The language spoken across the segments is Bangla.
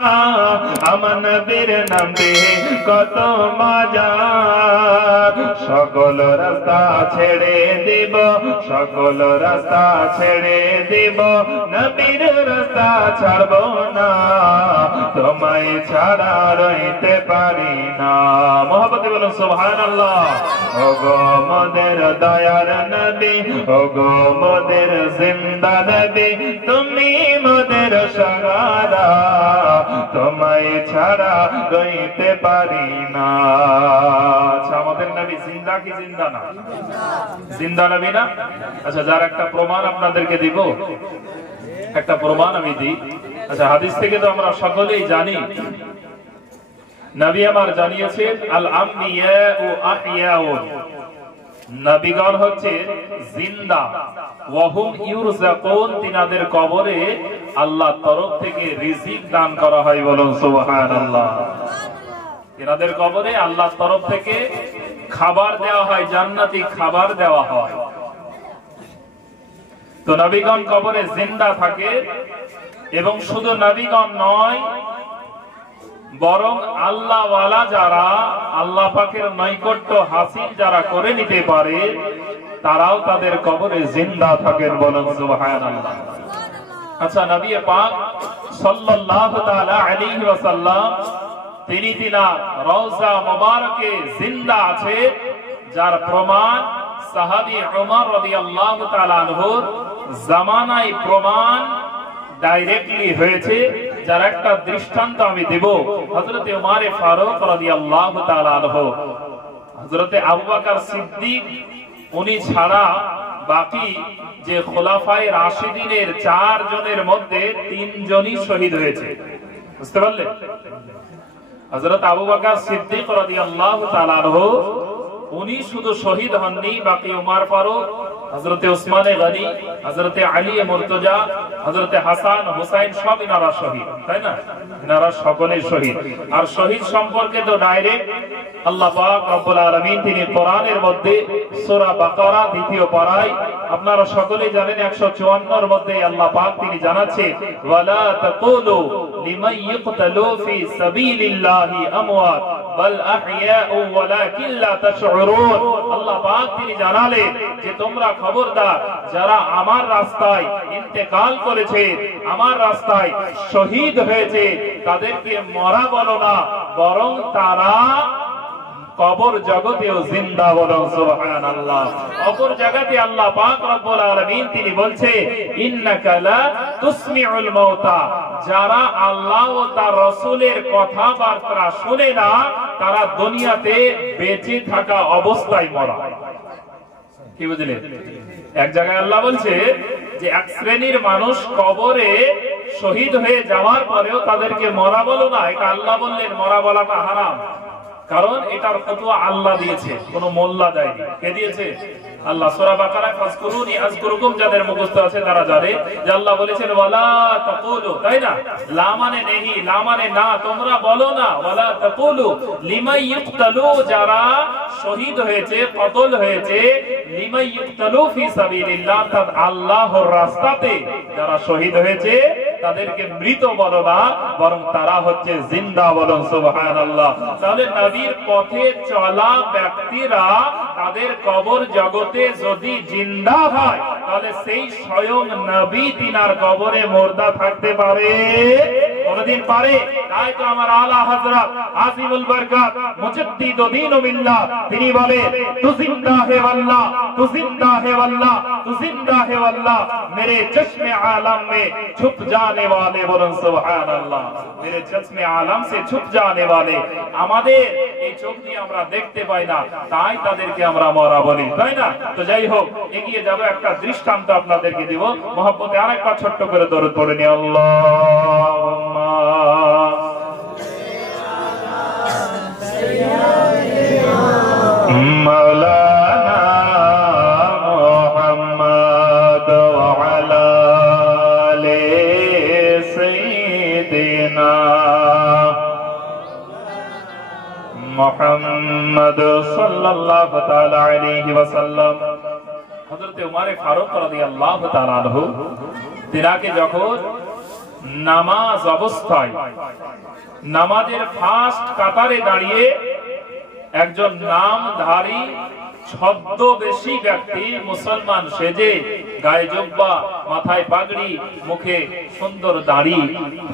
আমার নবীর নামে কত মজা, সকল রাস্তা ছেড়ে দিব, সকল রাস্তা ছেড়ে দিব, নবীর রাস্তা ছাড়ব না, তোমায় ছাড়া রইতে পারি না। মহব্বতে বলুন সুবহানাল্লাহ। ওগো মোদের দয়ার নবী, ওগো মোদের জিন্দা নবী, তুমি মোদের সহারা, তোমায় ছাড়া রইতে পারি না। আচ্ছা, আমাদের নবী জিন্দা কি জিন্দা না? জিন্দা নবী না? আচ্ছা, যার একটা প্রমাণ আপনাদেরকে দিব, একটা প্রমাণ আমি দিই। আচ্ছা, হাদিস থেকে তো আমরা সকলেই জানি, নবী আমার জানিয়েছেন আল আম্বিয়া ও আহিয়াউন, নবীগণ হচ্ছে জিন্দা, ওয়াহুম ইউরজাকুন, তিনাদের কবরে আল্লাহর তরফ থেকে রিজিক দান করা হয়। বলুন সুবহানাল্লাহ। তিনাদের কবরে আল্লাহর তরফ থেকে খাবার দেওয়া হয়, জান্নাতি খাবার দেওয়া হয়। তো নবীগণ কবরে জিন্দা থাকে, এবং শুধু নবীগণ নয়, বরং আল্লাহওয়ালা যারা, আল্লাহ পাকের নৈকট্য হাসিল যারা করে নিতে পারে, তারাও তাদের কবরে জিন্দা থাকেন। বলুন সুবহানাল্লাহ। আচ্ছা, নবী পাক সাল্লাল্লাহু তাআলা আলাইহি ওয়াসাল্লাম তিনি তিনার রওজা মুবারকে জিন্দা আছে, যার প্রমাণ সাহাবী উমর রাদিয়াল্লাহু তাআলা আনহুর জামানায় প্রমাণ ডাইরেক্টলি হয়েছে, যার একটা দৃষ্টান্ত আমি দেব। হযরত উমর ফারুক রাদিয়াল্লাহু তাআলা আনহু, হযরত আবু বকর সিদ্দিক, উনি ছাড়া বাকি যে খোলাফায়ে রাশিদিনের 4 জনের মধ্যে 3 জনই শহীদ হয়েছে। বুঝতে পারলে? হযরত আবু বকর সিদ্দিক রাদিয়াল্লাহু তাআলা আনহু উনি শুধু শহীদ হননি, বাকি উমর ফারুক, হযরত উসমান গনি, হযরত আলী মুর্তজা, হযরত হাসান হুসাইন সব ইনারা শহীদ, তাই না? ইনারা সকলেই শহীদ। আর শহীদ সম্পর্কে তো ডাইরেক্ট আল্লাহ পাক রব্বুল আলামিন তিনি কোরআনের মধ্যে সূরা বাকারা 2য় পারায়, আপনারা সকলেই জানেন 154 এর মধ্যে আল্লাহ পাক তিনি জানাচ্ছেন, ওয়ালা তাকুলু লিমান ইয়ুকতালু ফি সাবিলিল্লাহি আমওয়াত বাল আহইয়াউ ওয়ালাকিন লা তাশউরুন। আল্লাহ পাক তিনি জানালেন যে তোমরা খবরদার, যারা আমার রাস্তায় ইন্তেকাল করেছে, আমার রাস্তায় শহীদ হয়েছে, তাদেরকে মরা বলো না, বরং তারা কবর জগতেও জিন্দা। বলুন সুবহানাল্লাহ। কবর জগতে আল্লাহ পাক রব্বুল আলামিন তিনি বলছে, ইন্নাকা লা তুসমিউল মাউতা, যারা আল্লাহ ও তার রাসূলের কথাবার্তা শুনে না, তারা দুনিয়াতে বেঁচে থাকা অবস্থায় মরা। কি বুঝলেন? এক জায়গায় আল্লাহ বলছে যে এক শ্রেণীর মানুষ কবরে শহীদ হয়ে যাওয়ার পরেও তাদেরকে মরা বলো না। এটা আল্লাহ বললেন মরা বলাটা হারাম, কারণ এটার ফতোয়া আল্লাহ দিয়েছে, কোন মোল্লা দেয়নি। কে দিয়েছে? আল্লাহ। সূরা বাকারায় ফাজকুরুনি আযকুরুকুম যাদের মুখস্থ আছে তারা জানে যে আল্লাহ বলেছেন ওয়ালা তাকুলু, তাই না? লা মানে নেহি, লা মানে না, তোমরা বলো না। ওয়ালা তাকুলু লিমান ইয়ুকতালু, যারা শহীদ হয়েছে, কতল হয়েছে, লিমান ইয়ুকতালু ফি সাবিলিল্লাহ, অর্থাৎ আল্লাহর রাস্তাতে যারা শহীদ হয়েছে তাদেরকে মৃত বলো না, বরং তারা হচ্ছে জিন্দা। বলুন সুবহানাল্লাহ। তাহলে নবীর পথে চলা ব্যক্তিরা তাদের কবর জগতে যদি জিন্দা হয়, তাহলে সেই স্বয়ং নবী তিনার কবরে মুর্দা থাকতে পারে? কোনদিন পারে? তাই তো আমার আলা হযরত আজিমুল বরকত মুজাদ্দিদুদ্দিন মিল্লাহ তিনি বলে, তু জিন্দা হে আল্লাহ, তু জিন্দা হে আল্লাহ, তু জিন্দা হে আল্লাহ, মেরে চশমে আলম মে ছুপ जाने वाले। बोलन सुभान अल्लाह। मेरे चश्मे आलम से छुप जाने वाले। আমাদের এই চোখ দিয়ে আমরা দেখতে পাই না, তাই তাদেরকে আমরা মরা বলি, তাই না? তো যাই হোক, এগিয়ে যাব, একটা দৃষ্টান্ত আপনাদেরকে দিব। মহব্বতে আরেকবার ছোট্ট করে দরুদ পড়ে নি, আল্লাহুম্মা মাওলানা মুহাম্মদ ওয়া আলা মুহাম্মদ সাল্লাল্লাহু তাআলা আলাইহি ওয়াসাল্লাম। হযরত উমর ফারুক রাদিয়াল্লাহু তাআলা আনহু তিনাকে যখন নামাজ অবস্থায় নামাজের ফার্স্ট কাতারে দাঁড়িয়ে একজন নামধারী ছদ্মবেশী ব্যক্তি মুসলমান সেজে গায়ে জুব্বা, মাথায় পাগড়ি, মুখে সুন্দর দাড়ি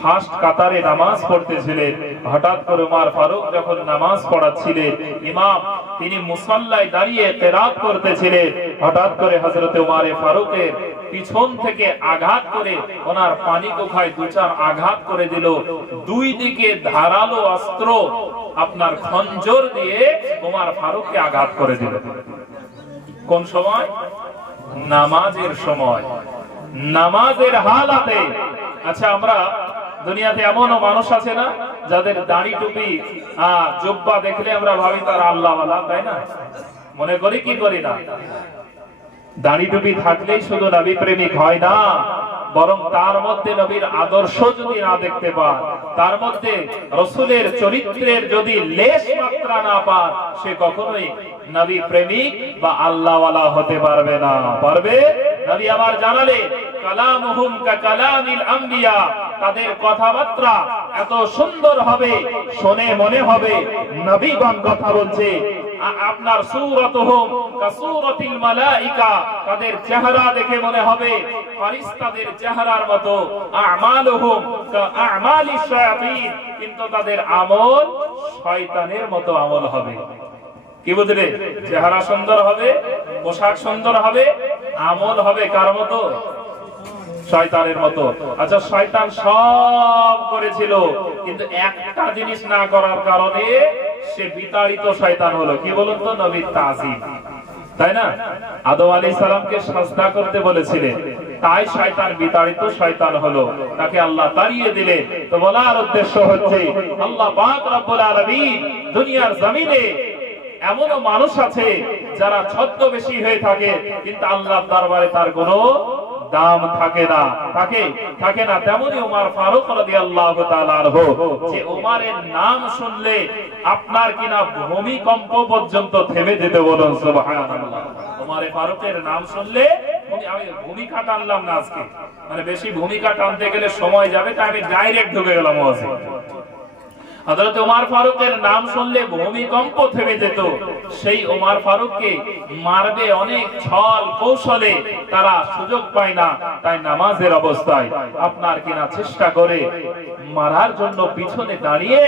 ফার্স্ট কাতারে নামাজ পড়তেছিলেন। হঠাৎ করে ওমর ফারুক যখন নামাজ পড়াচ্ছিলেন, ইমাম তিনি মুসাল্লায় দাঁড়িয়ে কিরাত করতেছিলেন, হঠাৎ করে হযরত ওমর ফারুকের পিছন থেকে আঘাত করে ওনার পানি কোখায় দু চার আঘাত করে দিল। দুই দিকে ধারালো অস্ত্র আপনার খঞ্জর দিয়ে ওমর ফারুককে আঘাত করে দিল। কোন সময়? নামাজের সময়, নামাজের হালাতে। আচ্ছা, আমরা দুনিয়াতে এমনও মানুষ আছে না যাদের দাড়ি টুপি জুব্বা দেখলে আমরা ভাবি তারা আল্লাহওয়ালা, তাই না? মনে করি কি করি না? দাড়ি টুপি থাকলেই শুধু নবী প্রেমিক হয় না, বরং তার মধ্যে নবীর আদর্শ যদি না দেখতে পান, তার মধ্যে রাসূলের চরিত্রের যদি লেশ মাত্রা না পান, সে কখনোই নবী প্রেমিক বা আল্লাহওয়ালা হতে পারবে না। পারবে? নবী আবার জানালেন, কালামুহুম কালামিল আম্বিয়া, তাদের কথাবার্তা এত সুন্দর হবে, শুনে মনে হবে নবীগণ কথা বলছে। আপনার সূরাতুহুম কাসূরাতিল মালাইকা, তাদের চেহারা দেখে মনে হবে ফেরেশতাদের চেহারার মতো। আমালুহুম কাআমালিশ শায়াতিন, কিন্তু তাদের আমল শয়তানের মতো আমল হবে। কি বুঝলে? চেহারা সুন্দর হবে, পোশাক সুন্দর হবে, আমল হবে কার মতো? শয়তানের মতো। আচ্ছা, শয়তান সব করেছিল, কিন্তু একটা জিনিস না করার কারণে সে বিতাড়িত শয়তান হলো। কি বলুন তো? নবীর তাজিম, তাই না? আদম আলাইহিস সালামকে সাজদা করতে বলেছিলেন, তাই শয়তান বিতাড়িত শয়তান হলো, তাকে আল্লাহ তাড়িয়ে দিলেন। তো বলার উদ্দেশ্য হচ্ছে, আল্লাহ পাক রব্বুল আলামিন দুনিয়ার জমিনে এমনও মানুষ আছে যারা ছদ্মবেশী হয়ে থাকে, কিন্তু আল্লাহর দরবারে তার কোনো দাম থাকে না, থাকে না। তেমনি ওমর ফারুক রাদিয়াল্লাহু তাআলা আনহু, যে ওমরের নাম শুনলে আপনার কিনা ভূমিকম্প পর্যন্ত থেমে যেতে, বলুন সুবহানাল্লাহ। ওমর ফারুকের নাম শুনলে, আমি ভূমিকা টানলাম না আজকে, মানে বেশি ভূমিকা টানতে গেলে সময় যাবে, তাই আমি ডাইরেক্ট ঢুকে গেলাম ওয়াজে। হযরত ওমর ফারুকের নাম শুনলে ভূমিকম্প থেমে যেত। সেই ওমর ফারুককে মারবে অনেক ছল কৌশলে, তারা সুযোগ পায় না, তাই নামাজের অবস্থায় আপনার কিনা চেষ্টা করে মারার জন্য পিছনে দাঁড়িয়ে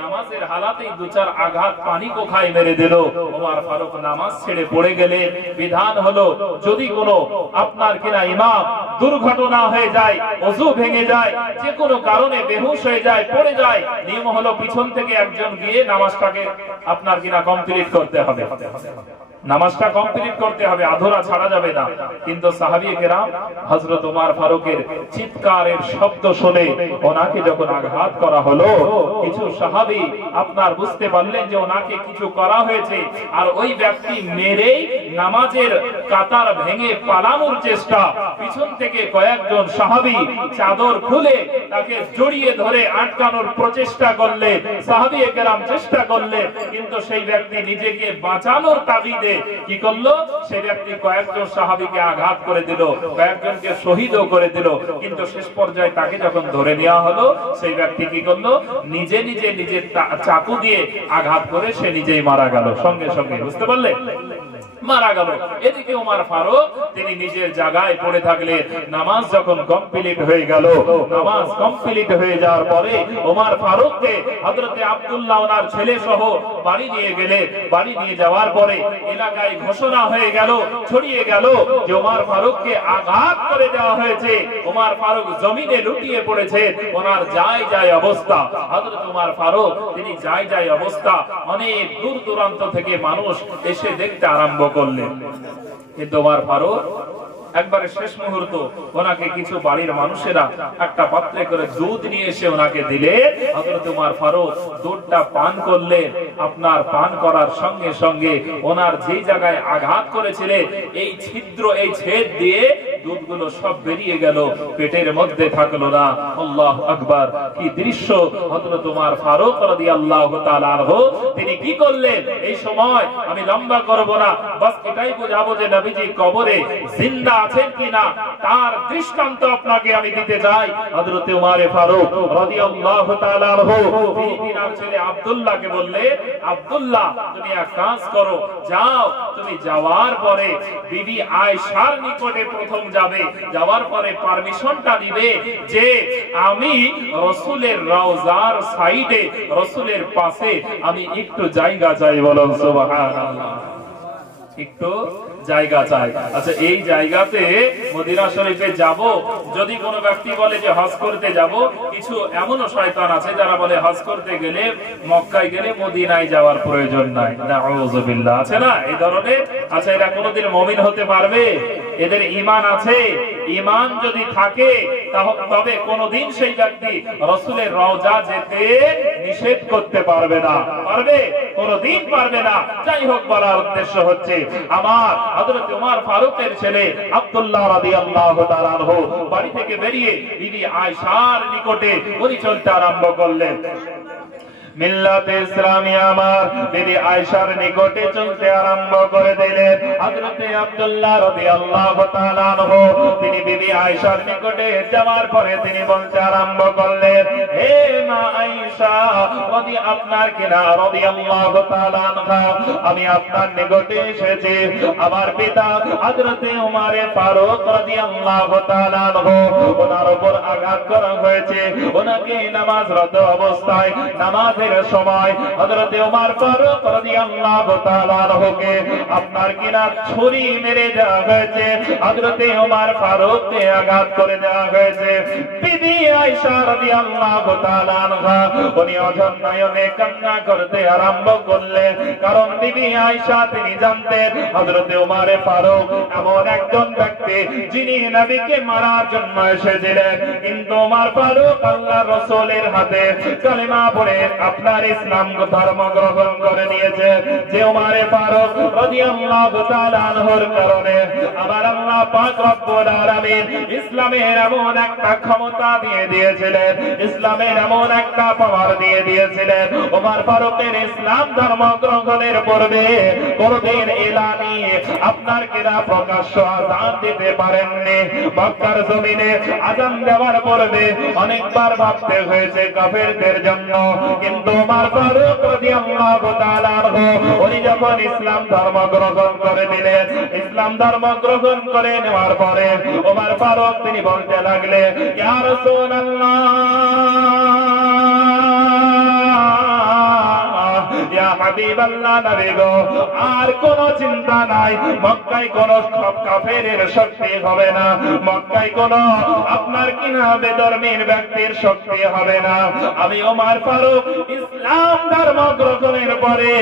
নামাজের হালাতেই দু চার আঘাত পানি কোখায় মেরে দিল। ওমর ফারুক নামাজ ছেড়ে পড়ে গেলে বিধান হলো, যদি কোনো আপনার কিনা ইমাম দুর্ঘটনা হয়ে যায়, ওযু ভেঙে যায়, যে কোনো কারণে বেহুশ হয়ে যায়, পড়ে যায়, নিয়ম হলো পিছন থেকে একজন গিয়ে নামাজটাকে আপনার কিনা কমপ্লিট করতে হবে, নামাজটা কমপ্লিট করতে হবে, আধুরা ছাড়া যাবে না। কিন্তু সাহাবী কেরাম হযরত ওমর ফারুকের চিৎকারের শব্দ শুনে ওনাকে যখন আঘাত করা হলো, কিছু সাহাবী আপনার বুঝতে পারলেন যে ওনাকে কিছু করা হয়েছে, আর ওই ব্যক্তি মেরেই নামাজের কাতার ভেঙে পালানোর চেষ্টা। পিছন থেকে কয়েকজন সাহাবী চাদর খুলে তাকে জড়িয়ে ধরে আটকানোর প্রচেষ্টা করলে, সাহাবী কেরাম চেষ্টা করলে, কিন্তু সেই ব্যক্তি নিজেকে বাঁচানোর তাগিদে কি করলো? সেই ব্যক্তি কয়েকজন সাহাবীকে আঘাত করে দিল, কয়েকজনকে শহীদও করে দিল। কিন্তু শেষ পর্যায়ে তাকে যখন ধরে নেওয়া হলো, সেই ব্যক্তি কি করলো? নিজে নিজে নিজের চাকু দিয়ে আঘাত করে সে নিজেই মারা গেল, সঙ্গে সঙ্গে। বুঝতে পারলে? মারা গেল। এদিকে ওমর ফারুক তিনি নিজের জায়গায় পড়ে থাকলেন। নামাজ যখন কমপ্লিট হয়ে গেল, নামাজ কমপ্লিট হয়ে যাওয়ার পরে ওমর ফারুককে হযরতে আব্দুল্লাহ ওনার ছেলে সহ বাড়ি নিয়ে গেলেন। বাড়ি নিয়ে যাওয়ার পরে এলাকায় ঘোষণা হয়ে গেল, ছড়িয়ে গেল যে ওমর ফারুককে আঘাত করে দেওয়া হয়েছে, ওমর ফারুক জমিনে লুটিয়ে পড়েছে, ওনার যায় অবস্থা। হযরত ওমর ফারুক তিনি যায় অবস্থা, অনেক দূর দূরান্ত থেকে মানুষ এসে দেখতে আরম্ভ করলেন। কিন্তু ওমর ফারুক একবারে শেষ মুহূর্ত ওনাকে কিছু বাড়ির মানুষেরা একটা পাত্রে করে দুধ নিয়ে এসে ওনাকে দিলে, হযরত ওমর ফারুক দুধটা পান করলেন। আপনার পান করার সঙ্গে সঙ্গে ওনার যে জায়গায় আঘাত করেছিলেন, এই ছিদ্র, এই ছেদ দিয়ে দুধগুলো সব বেরিয়ে গেল, পেটের মধ্যে থাকলো না। আল্লাহু আকবার! কি দৃশ্য! হযরত ওমর ফারুক রাদিয়াল্লাহু তাআলা আনহু তিনি কি করলেন? এই সময় আমি লম্বা করব না, বাস এটাই বোঝাবো যে নবীজি কবরে জিন্দা আছেন কিনা, তার দৃষ্টান্ত আপনাকে আমি দিতে যাই। হযরত উমর ফারুক রাদিয়াল্লাহু তাআলা আনহু তিনার ছেলে আব্দুল্লাহকে বললে, আব্দুল্লাহ তুমি এক কাজ করো, যাও, তুমি যাওয়ার পরে বিবি আয়েশার নিকটে প্রথম যাবে, যাওয়ার পরে পারমিশনটা দিবে যে আমি রাসূলের রওজার সাইডে রাসূলের পাশে আমি একটু জায়গা চাই। বলুন সুবহানাল্লাহ, একটু জায়গা চাই। আচ্ছা, এই জায়গাতে মদিনা শরীফে যাব, যদি কোনো ব্যক্তি বলে যে হজ করতে যাব, কিছু এমনও শয়তান আছে যারা বলে হজ করতে গেলে মক্কায় গেলে মদিনায় যাওয়ার প্রয়োজন নাই। নাউযুবিল্লাহ, আছে না এই ধরনের? আচ্ছা, এরা কোনোদিন মুমিন হতে পারবে? এদের ঈমান আছে? ঈমান যদি থাকে তবে কোনোদিন সেই ব্যক্তি রাসূলের রওজা যেতে নিষেধ করতে পারবে না। পারবে? কোনোদিন পারবে না। যাই হোক, বলার উদ্দেশ্য হচ্ছে আমার হযরত উমর ফারুকের ছেলে আব্দুল্লাহ রাদিয়াল্লাহু তাআলা আনহু বাড়ি থেকে বেরিয়ে বিবি আয়েশার নিকটে উনি চলতে আরম্ভ করলেন। মিল্লাতে ইসলামিয়া আমার বিবি আয়েশার নিকটে চলতে আরম্ভ করে দিলেন। হযরত আব্দুল্লাহ রাদিয়াল্লাহু তাআলা আনহু তিনি বিবি আয়েশার নিকটে যাওয়ার পরে তিনি বলতে আরম্ভ করলেন, হে মা আয়েশা আপনার কিনা রাদিয়াল্লাহু তাআলা আনহা, আমি আপনার নিকটে এসেছি। আমার পিতা হযরত উমর ফারুক রাদিয়াল্লাহু তাআলা আনহু ওনার উপর আঘাত করা হয়েছে। ওনাকে নামাজরত অবস্থায় নামাজের সময় হযরত উমর ফারুক রাদিয়াল্লাহু তাআলা আনহুকে আপনার কিনা ছুরি মেরে দেওয়া হয়েছে। হযরত উমর ফারুককে আঘাত করে দেওয়া হয়েছে। বিবি আয়েশা রাদিয়াল্লাহু তাআলা আনহা উনি অঝর নয়নে কান্না করতে আরম্ভ করলেন, কারণ বিবি আয়েশা তিনি জানতেন হযরত উমর ফারুক এমন একজন ব্যক্তি যিনি নবীকে মারার জন্য এসেছিলেন, কিন্তু উমর ফারুক আল্লাহর রাসূলের হাতে কালেমা পড়ে আপনার ইসলাম ধর্ম গ্রহণ করে নিয়েছে। যে উমর ফারুক রাদিয়াল্লাহু তাআলা আনহুর কারণে আমার আল্লাহ পাক রব্বুল আলামিন ইসলামের এমন একটা ক্ষমতা দিয়ে দিয়েছিলেন, ইসলামের এমন একটা পাওয়ার দিয়ে দিয়েছিলেন, উমর ফারুকের ইসলাম ধর্ম গ্রহণের পূর্বে কোনদিন এলানি আপনার কিনা প্রকাশ্য আযান দিতে পারেননি। মক্কার জমিনে আযান দেওয়ার পূর্বে অনেকবার ভাবতে হয়েছে কাফেরদের জন্য, কিন্তু উমর ফারুক রাদিয়াল্লাহু তাআলা আনহু উনি যখন ইসলাম ধর্ম গ্রহণ করে নিলেন, ইসলাম ধর্ম গ্রহণ করে নেওয়ার পরে উমর ফারুক তিনি বলতে লাগলেন, ইয়া রাসূলুল্লাহ, ইয়া হাবিবাল্লাহ, নবী গো, আর কোন চিন্তা নাই, মক্কায় কোন কাফেরের শক্তি হবে না, মক্কায় কোন আপনার কিনা বেধর্মীর ব্যক্তির শক্তি হবে না। আমি ওমর ফারুক ইসলাম ধর্ম গ্রহণের পরে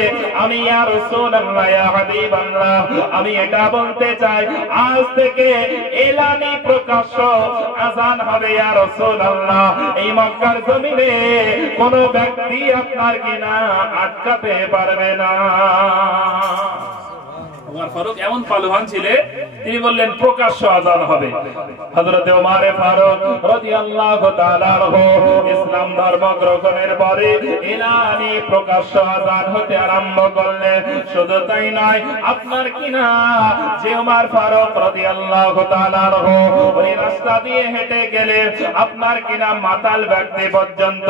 আমি ইয়া রাসূলুল্লাহ, ইয়া হাবিবাল্লাহ, আমি এটা বলতে চাই, আজ থেকে এলানি প্রকাশ্য আযান হবে ইয়া রাসূলুল্লাহ। এই মক্কার জমিনে কোন ব্যক্তি আপনার কিনা আটকাতে পারবে না। উমর ফারুক এমন পালোয়ান ছিলেন, তিনি বললেন প্রকাশ্য আযান হবে। হযরত উমর ফারুক রাদিয়াল্লাহু তাআলা আনহু ইসলাম ধর্ম গ্রহণের পরে এলানি প্রকাশ্য আযান হতে আরম্ভ করলেন। শুধু তাই নয়, আপনার কিনা যে উমর ফারুক রাদিয়াল্লাহু তাআলা আনহু ওই রাস্তা দিয়ে হেঁটে গেলে আপনার কিনা মাতাল ব্যক্তি পর্যন্ত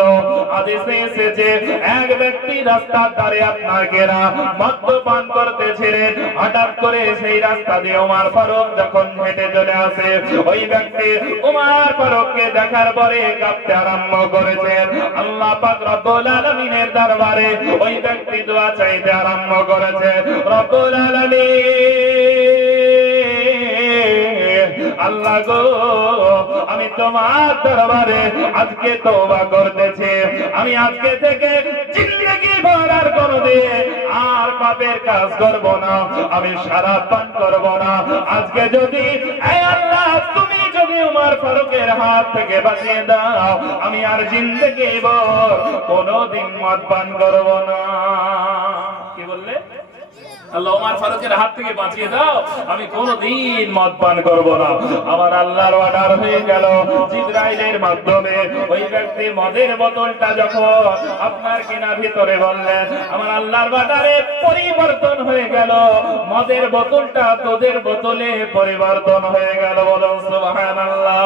হাদিসে এসেছে এক ব্যক্তি রাস্তার ধারে আপনার কিনা মদ্যপান করতেছিলেন। হঠাৎ করে সেই রাস্তা দিয়ে উমর ফারুক যখন হেঁটে চলে আসে, ওই ব্যক্তি উমর ফারুককে দেখার পরে কাঁপতে আরম্ভ করেছেন। আল্লাহ পাক রব্বুল আলামিনের দরবারে ওই ব্যক্তি দোয়া চাইতে আরম্ভ করেছেন, রব্বুল আলামিন, আল্লাহ গো, আমি তোমার দরবারে আজকে তওবা করতেছি, আমি আজকে থেকে জিন্দেগি ভর আর কোনদিন আর পাপের কাজ করব না, আমি শরাব পান করব না। আজকে যদি হে আল্লাহ তুমি যদি উমর ফারুকের হাত থেকে বাঁচিয়ে দাও, আমি আর জিন্দেগি ভর কোনদিন মদ পান করব না। কি বললে? আল্লাহ ওমর ফারুকের হাত থেকে বাঁচিয়ে দাও, আমি কোনদিন মদ পান করব না। আমার আল্লাহর অর্ডার হয়ে গেল জিবরাইলের মাধ্যমে। ওই ব্যক্তি মদের বোতলটা যখন আপনার কিনা ভিতরে বললেন, আমার আল্লাহর অর্ডারে পরিবর্তন হয়ে গেল, মদের বোতলটা দুধের বোতলে পরিবর্তন হয়ে গেল। বলুন সুবহানাল্লাহ।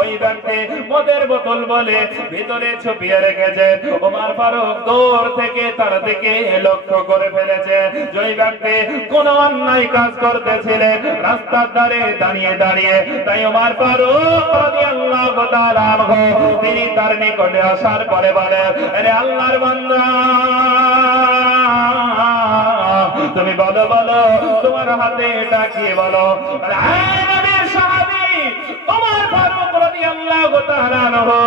ওই ব্যক্তি মদের বোতল বলে ভিতরে ছুপিয়ে রেখেছে। ওমর ফারুক দূর থেকে তার দিকে লক্ষ্য করে ফেলেছে। ওই ব্যক্তি কোন অন্যায় কাজ করতেছিলেন রাস্তার ধারে দাঁড়িয়ে দাঁড়িয়ে। তাই ওমর ফারুক রাদিয়াল্লাহু তাআলা আনহু তিনি তার নিকটে আসার পরে বলেন, আরে আল্লাহর বান্দা, তুমি বলো বলো তোমার হাতে এটা কি বলো। নবীর সাহাবী ওমর ফারুক রাদিয়াল্লাহু তাআলা আনহু,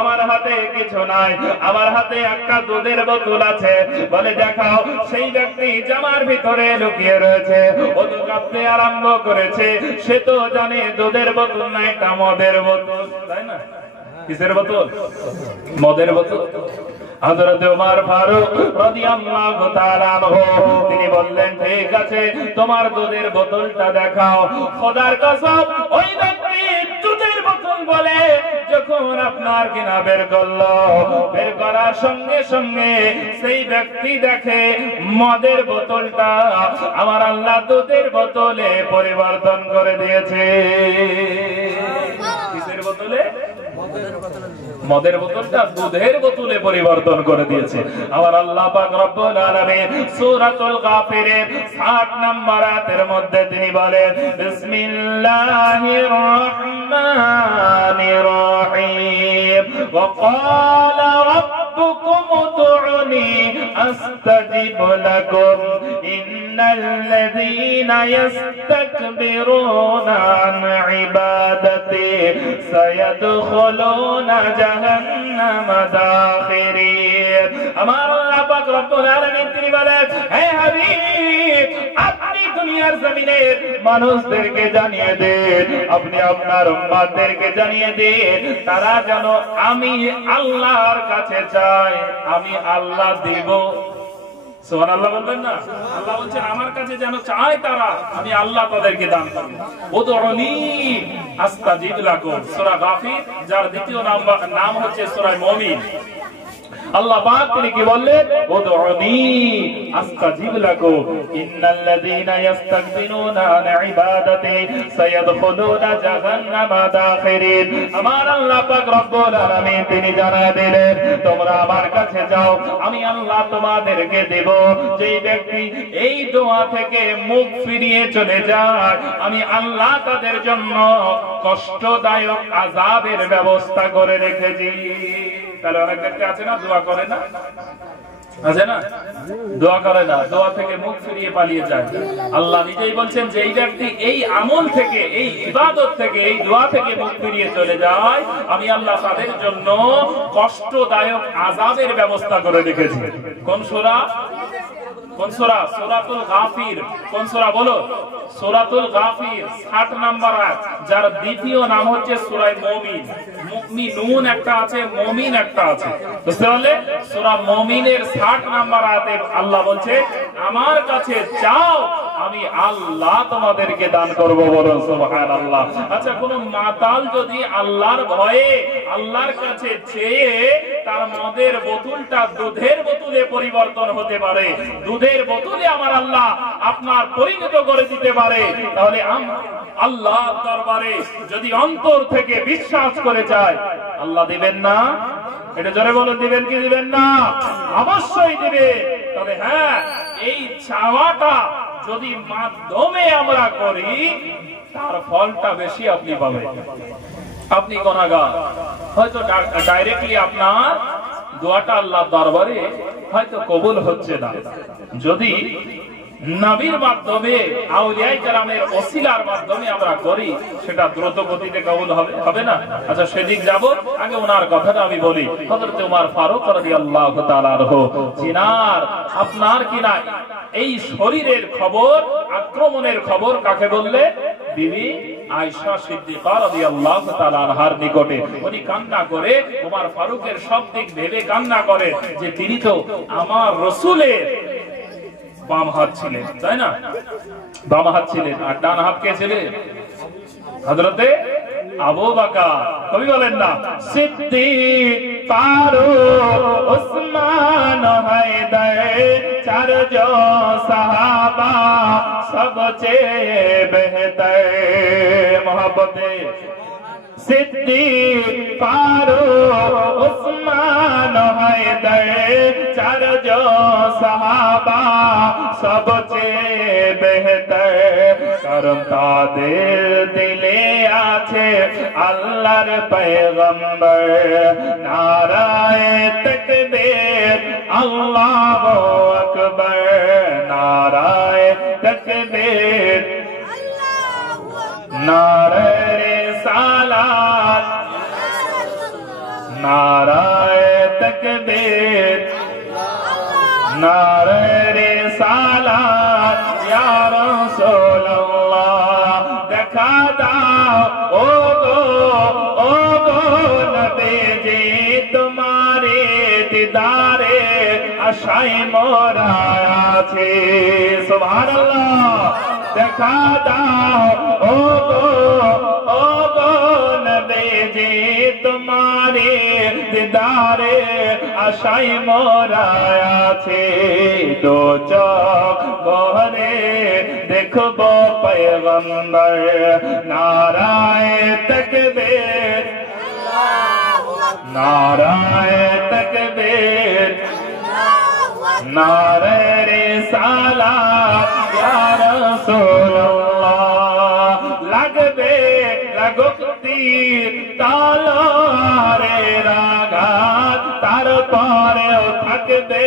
আমার হাতে কিছু নাই, আমার হাতে একটা দুধের বোতল আছে। বলে দেখাও। সেই ব্যক্তি জামার ভিতরে লুকিয়ে রয়েছে, ওযু করতে আরম্ভ করেছে। সে তো জানে দুধের বোতল না, এটা মদের বোতল, তাই না? কিসের বোতল? মদের বোতল। হযরত ওমর ফারুক রাদিয়াল্লাহু তাআলা আনহু তিনি বললেন, ঠিক আছে, তোমার দুধের বোতলটা দেখাও। খোদার কসম, ওই ব্যক্তি দুধের বোতল বলে যখন আপনার কিনা বের করলো, বের করার সঙ্গে সঙ্গে সেই ব্যক্তি দেখে মদের বোতলটা আমার আল্লাহ দুধের বোতলে পরিবর্তন করে দিয়েছে। কিসের বোতলে? মদের বোতলটা দুধের বোতলে পরিবর্তন করে দিয়েছে। আমার আল্লাহ পাক রব্বুল আলামিন সূরাতুল গাফিরের 60 নম্বর আয়াতের মধ্যে তিনি বলেন, বিসমিল্লাহির রহমানির রহিম, ওয়া ক্বালা রাব্বুকুম উদউনি আস্তাজিব লাকুম ইন্নাল্লাযীনা ইস্তাকবিরুনা আন ইবাদাতি সায়াদখুলুনা জাহান্নামা দাখিরিন। আমার আল্লাহ পাক রব্বুল আলামিন তিনি বলেন, হে হাবিব, আপনি দুনিয়ার জমিনের মানুষদেরকে জানিয়ে দেন, আপনি আপনার উম্মতদেরকে জানিয়ে দেন, তারা যেন আমি আল্লাহর কাছে চায়, আমি আল্লাহ দেব। সুবহানাল্লাহ বলবেন না? আল্লাহ বলছেন আমার কাছে যেন চায় তারা, আমি আল্লাহ তাদেরকে দান করব। উদউনি আস্তাজিব লাকুম, সূরা গাফির যার দ্বিতীয় নাম হচ্ছে সূরা মুমিন। আল্লাহ পাক তিনি কি বললেন? উদউনি আস্তাজিব লাকুম ইন্নাল্লাযীনা ইস্তাকবিরুনা আন ইবাদাতি সায়াদখুলুনা জাহান্নামা দাখিরিন। আমার আল্লাহ পাক রব্বুল আলামিন তিনি জানায় দিলেন, তোমরা আমার কাছে যাও, আমি আল্লাহ তোমাদেরকে দেব। যেই ব্যক্তি এই দোয়া থেকে মুখ ফিরিয়ে চলে যায়, আমি আল্লাহ তাদের জন্য কষ্টদায়ক আযাবের ব্যবস্থা করে রেখেছি। তাহলে অনেক ব্যক্তি আছে না, দোয়া করে না, আছে না, দোয়া করে না, দোয়া থেকে মুখ ফিরিয়ে পালিয়ে যায়। আল্লাহ নিজেই বলছেন যে এই ব্যক্তি এই আমল থেকে, এই ইবাদত থেকে, এই দোয়া থেকে মুখ ফিরিয়ে চলে যায়, আমি আল্লাহ তাদের জন্য কষ্টদায়ক আযাবের ব্যবস্থা করে রেখেছি। কোন সূরা? কোন সূরা? সূরাতুল গাফির। কোন সূরা বলো? সূরাতুল গাফির 60 নম্বর আয়াত, যার দ্বিতীয় নাম হচ্ছে সূরা মুমিন। মুমিনুন একটা আছে, মুমিন একটা আছে, বুঝতে পারলে? সূরা মুমিনের 60 নম্বর আয়াতে আল্লাহ বলছে, আমার কাছে চাও, আমি আল্লাহ তোমাদেরকে দান করব। বলুন সুবহানাল্লাহ। আচ্ছা, কোন মাতাল যদি আল্লাহর ভয়ে আল্লাহর কাছে চেয়ে তার মদের বোতলটা দুধের বোতলে পরিবর্তন হতে পারে, দুধের বোতলে আমার আল্লাহ আপনার পরিণত করে দিতে পারে, তাহলে আল্লাহ দরবারে যদি অন্তর থেকে বিশ্বাস করে যায়, আল্লাহ দিবেন না? এটা জোরে বলো, দিবেন কি দিবেন না? অবশ্যই দিবে। তবে হ্যাঁ, এই চাওয়াটা যদি মাধ্যমে আমরা করি, তার ফলটা বেশি আপনি পাবেন। আপনি গুনাহগার, হয়তো ডাইরেক্টলি আপনার দোয়াটা আল্লাহর দরবারে হয়তো কবুল হচ্ছে না। যদি নবীর মাধ্যমে, আউলিয়ায়ে কেরামের ওসিলার মাধ্যমে আমরা করি, সেটা দ্রুত গতিতে কবুল হবে না? আচ্ছা, সেদিক যাব, আগে ওনার কথাটা আমি বলি। হযরত ওমর ফারুক রাদিয়াল্লাহু তাআলা আনহু, জিনার আপনার কিনা এই শরীরের খবর, আক্রমণের খবর কাকে বললে? বিবি আয়েশা সিদ্দিকা রাদিয়াল্লাহু তাআলা আনহার নিকটে। উনি কান্না করে, ওমর ফারুকের সব দিক ভেবে কান্না করে যে তিনি তো আমার রাসূলের বাম হাত ছিলেন, তাই না? বাম হাত ছিলেন। আর ডান হাত কে ছিলেন? হযরতে আবু বকর। কবি বলেন না, সিদ্দিক, ফারুক, উসমান, হায়দার, চারজো সাহাবা সবচেয়ে বেহतर। মোহাব্বতে सिद्दीक, फारूक, उस्मान, हैदर, चारजो साहाबा सबचेয়ে বেহতর। কারণ তাদের দিলে আছে আল্লাহর পয়গম্বর। নারায়ে তাকবীর, আল্লাহু আকবার। নারায়ে তাকবীর, নারায়ে रिसालत, नाराए तकबीर, नाराए रिसालत, या रसूल अल्लाह। देखा दाओ ओ गो नबीजी, तुम्हारे दीदारे आशाएं मोरा आछे। सुभानाल्लाह। देखा दाओ ओ गो नबीजी, तुम्हारे दीदारे आशाएं मोरा आछे। दो चोख भरे देखबो पैगंबर। नाराए तकबीर, नाराए तकबीर, नारे रिसालत, या रसूल अल्लाह। लगबे लगुक तीर तलवारेर आघात, तारपरेও থাকবে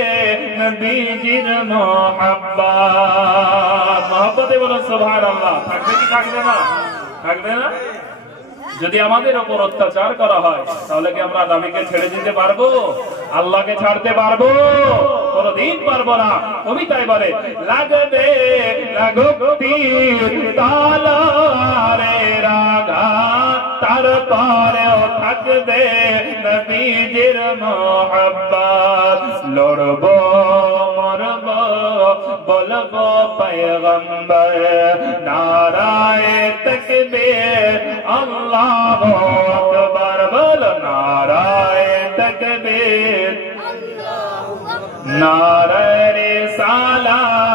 নবীজির মোহাব্বত। মোহাব্বতে বলো সুবহানাল্লাহ। থাকবে কি থাকবে না? থাকবে না? যদি আমাদের উপর অত্যাচার করা হয় তাহলে কি আমরা নবীকে ছেড়ে দিতে পারবো? আল্লাহকে ছাড়তে পারবো? কোনদিন পারবো না। কবিতায় বলে, লাগবে লাগুক তীর তলোয়ারের আঘাত, তারপরেও থাকবে নবীজির মোহাব্বত। লড়বো মরবো বলবো পয়গম্বর। নারায়ে তাকবীর, আল্লাহু আকবার। বলো নারায়ে তাকবীর, নারায়ে রিসালাত,